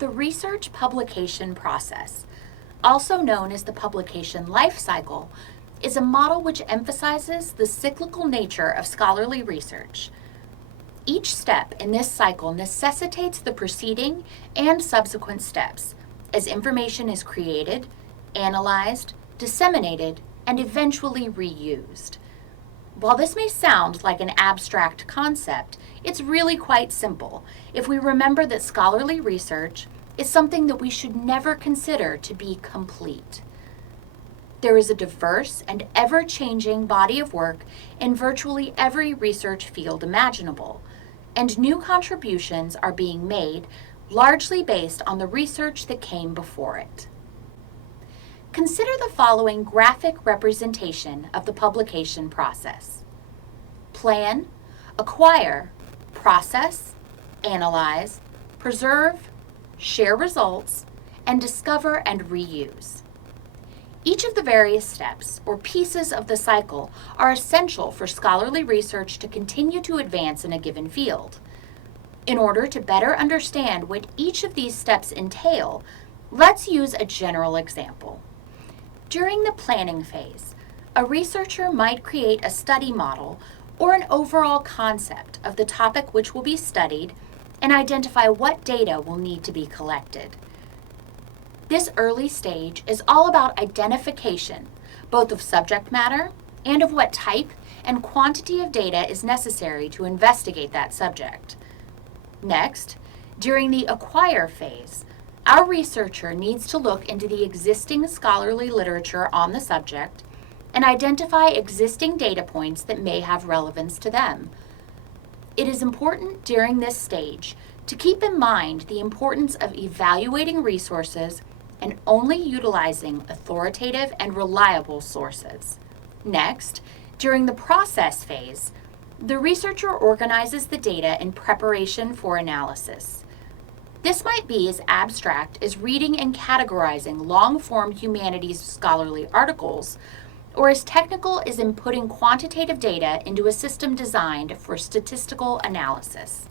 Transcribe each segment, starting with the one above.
The research publication process, also known as the publication life cycle, is a model which emphasizes the cyclical nature of scholarly research. Each step in this cycle necessitates the preceding and subsequent steps as information is created, analyzed, disseminated, and eventually reused. While this may sound like an abstract concept, it's really quite simple if we remember that scholarly research is something that we should never consider to be complete. There is a diverse and ever-changing body of work in virtually every research field imaginable, and new contributions are being made largely based on the research that came before it. Consider the following graphic representation of the publication process. Plan, acquire, process, analyze, preserve, share results, and discover and reuse. Each of the various steps or pieces of the cycle are essential for scholarly research to continue to advance in a given field. In order to better understand what each of these steps entail, let's use a general example. During the planning phase, a researcher might create a study model or an overall concept of the topic which will be studied and identify what data will need to be collected. This early stage is all about identification, both of subject matter and of what type and quantity of data is necessary to investigate that subject. Next, during the acquire phase, our researcher needs to look into the existing scholarly literature on the subject and identify existing data points that may have relevance to them. It is important during this stage to keep in mind the importance of evaluating resources and only utilizing authoritative and reliable sources. Next, during the process phase, the researcher organizes the data in preparation for analysis. This might be as abstract as reading and categorizing long-form humanities scholarly articles, or as technical as inputting quantitative data into a system designed for statistical analysis.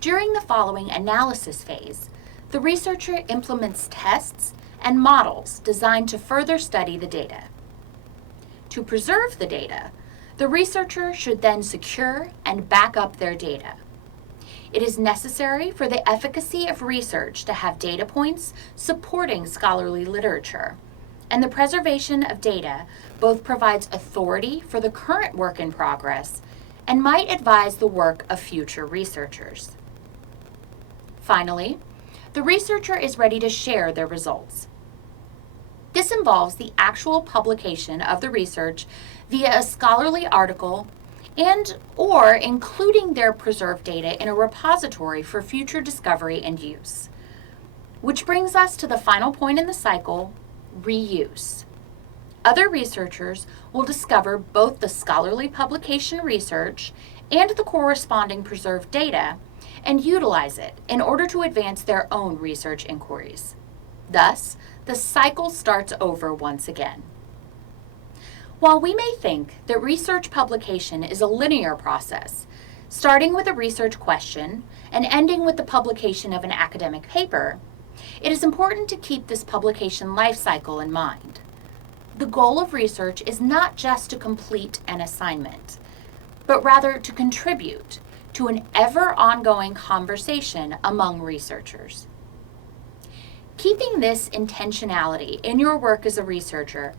During the following analysis phase, the researcher implements tests and models designed to further study the data. To preserve the data, the researcher should then secure and back up their data. It is necessary for the efficacy of research to have data points supporting scholarly literature, and the preservation of data both provides authority for the current work in progress and might advise the work of future researchers. Finally, the researcher is ready to share their results. This involves the actual publication of the research via a scholarly article and/or including their preserved data in a repository for future discovery and use. Which brings us to the final point in the cycle, reuse. Other researchers will discover both the scholarly publication research and the corresponding preserved data and utilize it in order to advance their own research inquiries. Thus, the cycle starts over once again. While we may think that research publication is a linear process, starting with a research question and ending with the publication of an academic paper, it is important to keep this publication life cycle in mind. The goal of research is not just to complete an assignment, but rather to contribute to an ever-ongoing conversation among researchers. Keeping this intentionality in your work as a researcher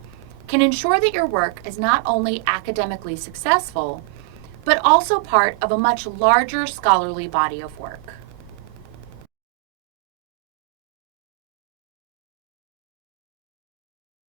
can ensure that your work is not only academically successful, but also part of a much larger scholarly body of work.